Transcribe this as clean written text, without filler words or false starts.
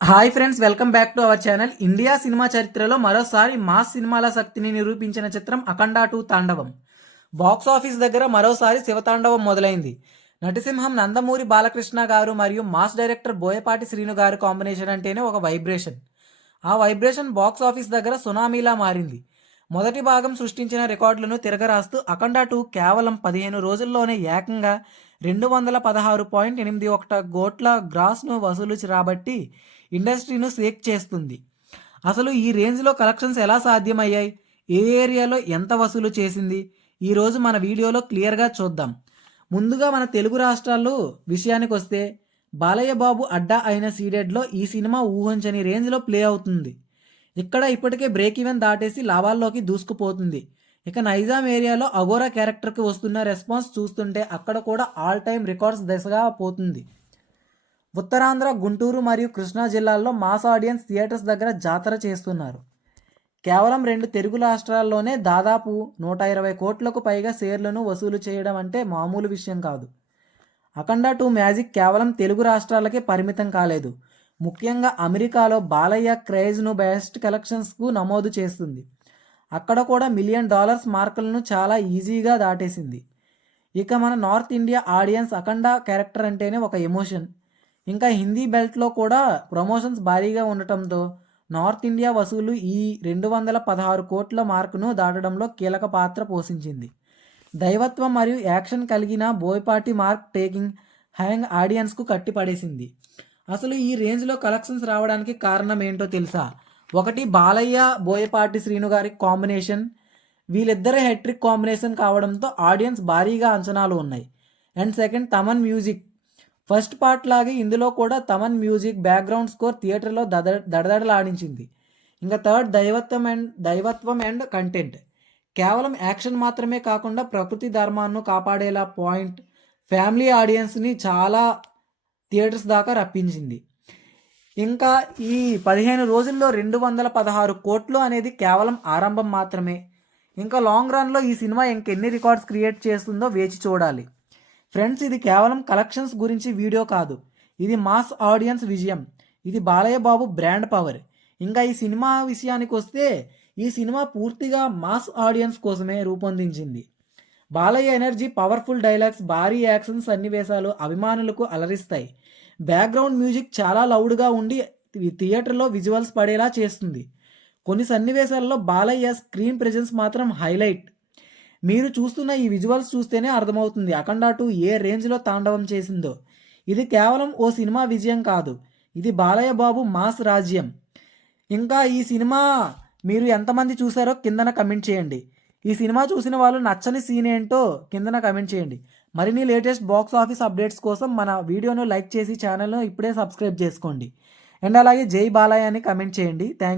Hi friends, welcome back to our channel. India cinema చరిత్రలో మరోసారి mass సినిమాల శక్తిని నిరూపించిన చిత్రం అఖండ 2 తాండవం. బాక్స్ ఆఫీస్ దగ్గర మరోసారి శివతాండవం మొదలైంది. నటిసింహం నందమూరి బాలకృష్ణ గారు మరియు మాస్ డైరెక్టర్ బోయపాటి శ్రీను గారి కాంబినేషన్ అంటేనే ఒక వైబ్రేషన్. ఆ వైబ్రేషన్ బాక్స్ ఆఫీస్ దగ్గర సునామీలా మారింది. మొదటి భాగం సృష్టించిన రికార్డులను తిరగరాస్తూ అఖండ 2 కేవలం 15 రోజుల్లోనే ఏకంగా 216.81 కోట్ల గ్రాస్ను వసూలు రాబట్టి ఇండస్ట్రీను షేక్ చేస్తుంది. అసలు ఈ రేంజ్లో కలెక్షన్స్ ఎలా సాధ్యమయ్యాయి, ఏ ఏరియాలో ఎంత వసూలు చేసింది, ఈరోజు మన వీడియోలో క్లియర్గా చూద్దాం. ముందుగా మన తెలుగు రాష్ట్రాల్లో విషయానికి వస్తే, బాలయ్య బాబు అడ్డా అయిన సీడెడ్లో ఈ సినిమా ఊహించని రేంజ్లో ప్లే అవుతుంది. ఇక్కడ ఇప్పటికే బ్రేక్ ఈవెన్ దాటేసి లాభాల్లోకి దూసుకుపోతుంది. ఇక నైజాం ఏరియాలో అఘోరా క్యారెక్టర్కి వస్తున్న రెస్పాన్స్ చూస్తుంటే అక్కడ కూడా ఆల్ టైమ్ రికార్డ్స్ దిశగా పోతుంది. ఉత్తరాంధ్ర, గుంటూరు మరియు కృష్ణా జిల్లాల్లో మాస్ ఆడియన్స్ థియేటర్స్ దగ్గర జాతర చేస్తున్నారు. కేవలం 2 తెలుగు రాష్ట్రాల్లోనే దాదాపు 120 కోట్లకు పైగా షేర్లను వసూలు చేయడం అంటే మామూలు విషయం కాదు. అఖండ 2 మ్యాజిక్ కేవలం తెలుగు రాష్ట్రాలకే పరిమితం కాలేదు. ముఖ్యంగా అమెరికాలో బాలయ్య క్రేజ్ను బెస్ట్ కలెక్షన్స్కు నమోదు చేస్తుంది. అక్కడ కూడా $1 మిలియన్ మార్కులను చాలా ఈజీగా దాటేసింది. ఇక మన నార్త్ ఇండియా ఆడియన్స్ అఖండ క్యారెక్టర్ అంటేనే ఒక ఎమోషన్. ఇంకా హిందీ బెల్ట్లో కూడా ప్రమోషన్స్ భారీగా ఉండటంతో నార్త్ ఇండియా వసూలు ఈ 216 కోట్ల మార్కును దాటడంలో కీలక పాత్ర పోషించింది. దైవత్వం మరియు యాక్షన్ కలిగిన బోయపాటి మార్క్ టేకింగ్ హ్యాంగ్ ఆడియన్స్కు కట్టిపడేసింది. అసలు ఈ రేంజ్లో కలెక్షన్స్ రావడానికి కారణం ఏంటో తెలుసా? ఒకటి, బాలయ్య బోయపాటి శ్రీను గారి కాంబినేషన్. వీళ్ళిద్దరే హెట్రిక్ కాంబినేషన్ కావడంతో ఆడియన్స్ భారీగా అంచనాలు ఉన్నాయి. And second, Thaman music. First part లాగే ఇందులో కూడా తమన్ మ్యూజిక్ బ్యాక్గ్రౌండ్ స్కోర్ థియేటర్లో దడదడలాడించింది. ఇంకా థర్డ్, దైవత్వం అండ్ కంటెంట్. కేవలం యాక్షన్ మాత్రమే కాకుండా ప్రకృతి ధర్మాన్ని కాపాడేలా పాయింట్ ఫ్యామిలీ ఆడియన్స్ని చాలా థియేటర్స్ దాకా రప్పించింది. ఇంకా ఈ 15 రోజుల్లో 216 కోట్లు అనేది కేవలం ఆరంభం మాత్రమే. ఇంకా లాంగ్ రన్లో ఈ సినిమా ఇంకెన్ని రికార్డ్స్ క్రియేట్ చేస్తుందో వేచి చూడాలి. ఫ్రెండ్స్, ఇది కేవలం కలెక్షన్స్ గురించి వీడియో కాదు, ఇది మాస్ ఆడియన్స్ విజయం, ఇది బాలయ్య బాబు బ్రాండ్ పవర్. ఇంకా ఈ సినిమా విషయానికి వస్తే, ఈ సినిమా పూర్తిగా మాస్ ఆడియన్స్ కోసమే రూపొందించింది. బాలయ్య ఎనర్జీ, పవర్ఫుల్ డైలాగ్స్, భారీ యాక్షన్ సన్నివేశాలు అభిమానులకు అలరిస్తాయి. బ్యాక్గ్రౌండ్ మ్యూజిక్ చాలా లౌడ్గా ఉండి థియేటర్లో విజువల్స్ పడేలా చేస్తుంది. కొన్ని సన్నివేశాల్లో బాలయ్య స్క్రీన్ ప్రెజెన్స్ మాత్రం హైలైట్. మీరు చూస్తున్న ఈ విజువల్స్ చూస్తేనే అర్థమవుతుంది అఖండ 2 ఏ రేంజ్లో తాండవం చేసిందో. ఇది కేవలం ఓ సినిమా విజయం కాదు, ఇది బాలయ్య బాబు మాస్ రాజ్యం. ఇంకా ఈ సినిమా మీరు ఎంతమంది చూసారో కిందన కమెంట్ చేయండి. ఈ సినిమా చూసిన వాళ్ళు నచ్చని సీన్ ఏంటో కిందన కమెంట్ చేయండి. మరిన్ని లేటెస్ట్ బాక్స్ ఆఫీస్ అప్డేట్స్ కోసం మన వీడియోను లైక్ చేసి ఛానల్ను ఇప్పుడే సబ్స్క్రైబ్ చేసుకోండి. అండ్ అలాగే జై బాలయ్య అని కమెంట్ చేయండి. థ్యాంక్